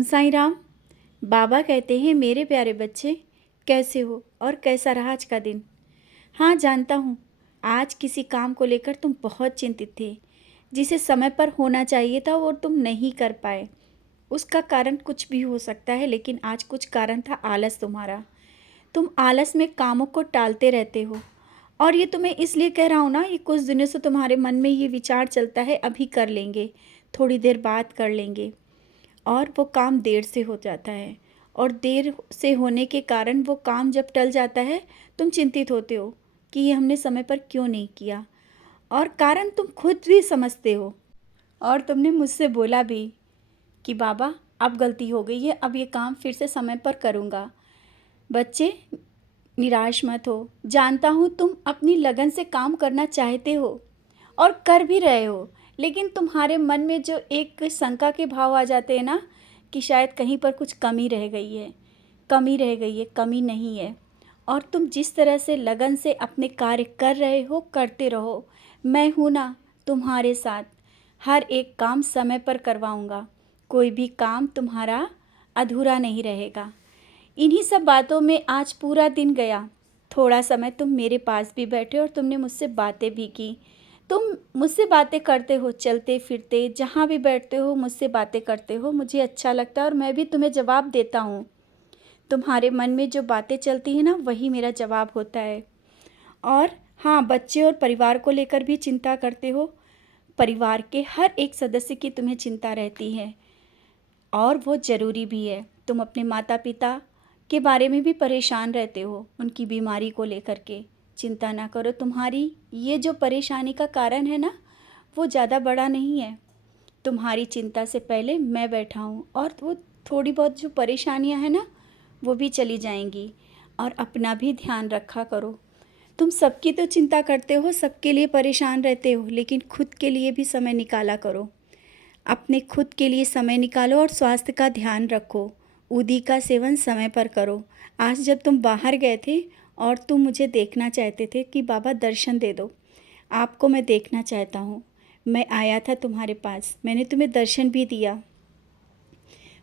ओम साईं राम। बाबा कहते हैं, मेरे प्यारे बच्चे, कैसे हो और कैसा रहा आज का दिन। हाँ, जानता हूँ आज किसी काम को लेकर तुम बहुत चिंतित थे, जिसे समय पर होना चाहिए था और तुम नहीं कर पाए। उसका कारण कुछ भी हो सकता है, लेकिन आज कुछ कारण था आलस तुम्हारा। तुम आलस में कामों को टालते रहते हो, और ये तुम्हें इसलिए कह रहा हूँ ना, ये कुछ दिनों से तुम्हारे मन में ये विचार चलता है, अभी कर लेंगे, थोड़ी देर बाद कर लेंगे, और वो काम देर से हो जाता है। और देर से होने के कारण वो काम जब टल जाता है, तुम चिंतित होते हो कि ये हमने समय पर क्यों नहीं किया। और कारण तुम खुद भी समझते हो, और तुमने मुझसे बोला भी कि बाबा अब गलती हो गई है, अब ये काम फिर से समय पर करूँगा। बच्चे, निराश मत हो। जानता हूँ तुम अपनी लगन से काम करना चाहते हो और कर भी रहे हो, लेकिन तुम्हारे मन में जो एक शंका के भाव आ जाते हैं ना, कि शायद कहीं पर कुछ कमी रह गई है, कमी रह गई है। कमी नहीं है। और तुम जिस तरह से लगन से अपने कार्य कर रहे हो, करते रहो। मैं हूँ ना तुम्हारे साथ। हर एक काम समय पर करवाऊँगा। कोई भी काम तुम्हारा अधूरा नहीं रहेगा। इन्हीं सब बातों में आज पूरा दिन गया। थोड़ा समय तुम मेरे पास भी बैठे और तुमने मुझसे बातें भी की। तुम मुझसे बातें करते हो, चलते फिरते जहाँ भी बैठते हो मुझसे बातें करते हो। मुझे अच्छा लगता है और मैं भी तुम्हें जवाब देता हूँ। तुम्हारे मन में जो बातें चलती हैं ना, वही मेरा जवाब होता है। और हाँ, बच्चे और परिवार को लेकर भी चिंता करते हो। परिवार के हर एक सदस्य की तुम्हें चिंता रहती है, और वो ज़रूरी भी है। तुम अपने माता पिता के बारे में भी परेशान रहते हो, उनकी बीमारी को लेकर के। चिंता ना करो, तुम्हारी ये जो परेशानी का कारण है ना, वो ज़्यादा बड़ा नहीं है। तुम्हारी चिंता से पहले मैं बैठा हूँ, और वो थोड़ी बहुत जो परेशानियाँ हैं ना, वो भी चली जाएंगी। और अपना भी ध्यान रखा करो। तुम सबकी तो चिंता करते हो, सबके लिए परेशान रहते हो, लेकिन खुद के लिए भी समय निकाला करो। अपने खुद के लिए समय निकालो और स्वास्थ्य का ध्यान रखो। उदी का सेवन समय पर करो। आज जब तुम बाहर गए थे और तुम मुझे देखना चाहते थे कि बाबा दर्शन दे दो, आपको मैं देखना चाहता हूँ, मैं आया था तुम्हारे पास, मैंने तुम्हें दर्शन भी दिया।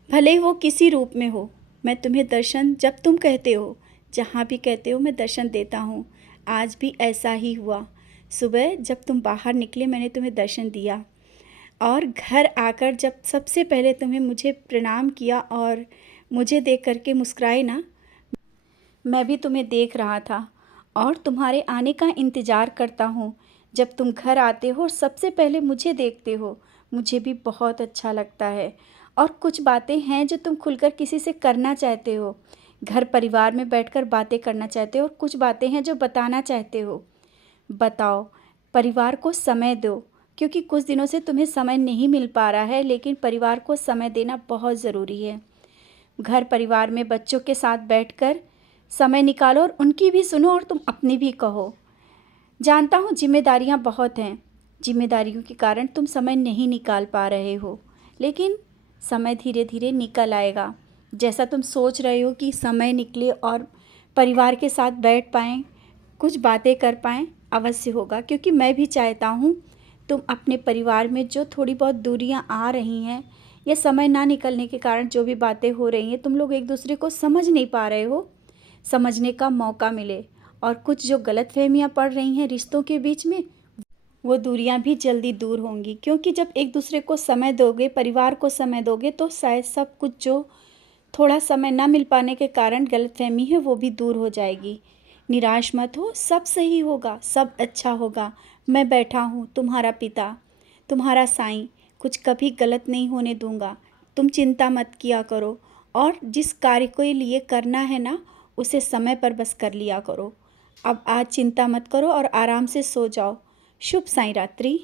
भले वो किसी रूप में हो, मैं तुम्हें दर्शन जब तुम कहते हो, जहाँ भी कहते हो, मैं दर्शन देता हूँ। आज भी ऐसा ही हुआ। सुबह जब तुम बाहर निकले, मैंने तुम्हें दर्शन दिया, और घर आकर जब सबसे पहले तुम्हें मुझे प्रणाम किया और मुझे देख करके मुस्कुराए ना, मैं भी तुम्हें देख रहा था और तुम्हारे आने का इंतज़ार करता हूँ। जब तुम घर आते हो और सबसे पहले मुझे देखते हो, मुझे भी बहुत अच्छा लगता है। और कुछ बातें हैं जो तुम खुलकर किसी से करना चाहते हो, घर परिवार में बैठकर बातें करना चाहते हो, और कुछ बातें हैं जो बताना चाहते हो। बताओ, परिवार को समय दो, क्योंकि कुछ दिनों से तुम्हें समय नहीं मिल पा रहा है, लेकिन परिवार को समय देना बहुत ज़रूरी है। घर परिवार में बच्चों के साथ बैठकर समय निकालो और उनकी भी सुनो और तुम अपनी भी कहो। जानता हूँ जिम्मेदारियाँ बहुत हैं, जिम्मेदारियों के कारण तुम समय नहीं निकाल पा रहे हो, लेकिन समय धीरे धीरे निकल आएगा। जैसा तुम सोच रहे हो कि समय निकले और परिवार के साथ बैठ पाएँ, कुछ बातें कर पाएँ, अवश्य होगा। क्योंकि मैं भी चाहता हूँ तुम अपने परिवार में जो थोड़ी बहुत दूरियाँ आ रही हैं, या समय ना निकलने के कारण जो भी बातें हो रही हैं, तुम लोग एक दूसरे को समझ नहीं पा रहे हो, समझने का मौका मिले। और कुछ जो गलतफहमियाँ पड़ रही हैं रिश्तों के बीच में, वो दूरियां भी जल्दी दूर होंगी। क्योंकि जब एक दूसरे को समय दोगे, परिवार को समय दोगे, तो शायद सब कुछ जो थोड़ा समय ना मिल पाने के कारण गलतफहमी है, वो भी दूर हो जाएगी। निराश मत हो, सब सही होगा, सब अच्छा होगा। मैं बैठा हूँ, तुम्हारा पिता, तुम्हारा साईं, कुछ कभी गलत नहीं होने दूंगा। तुम चिंता मत किया करो, और जिस कार्य को लिए करना है ना, उसे समय पर बस कर लिया करो। अब आज चिंता मत करो और आराम से सो जाओ। शुभ साईं रात्रि।